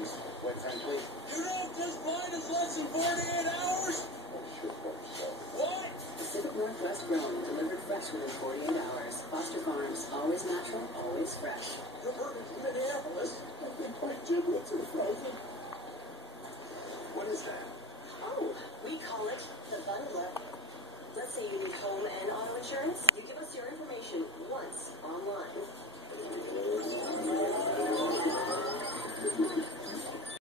things, quite frankly. You know, this blind is less than 48 hours? What? Pacific Northwest grown and delivered fresh within 48 hours. Foster Farms, always natural, always fresh. You're in Minneapolis. I've been quite giblets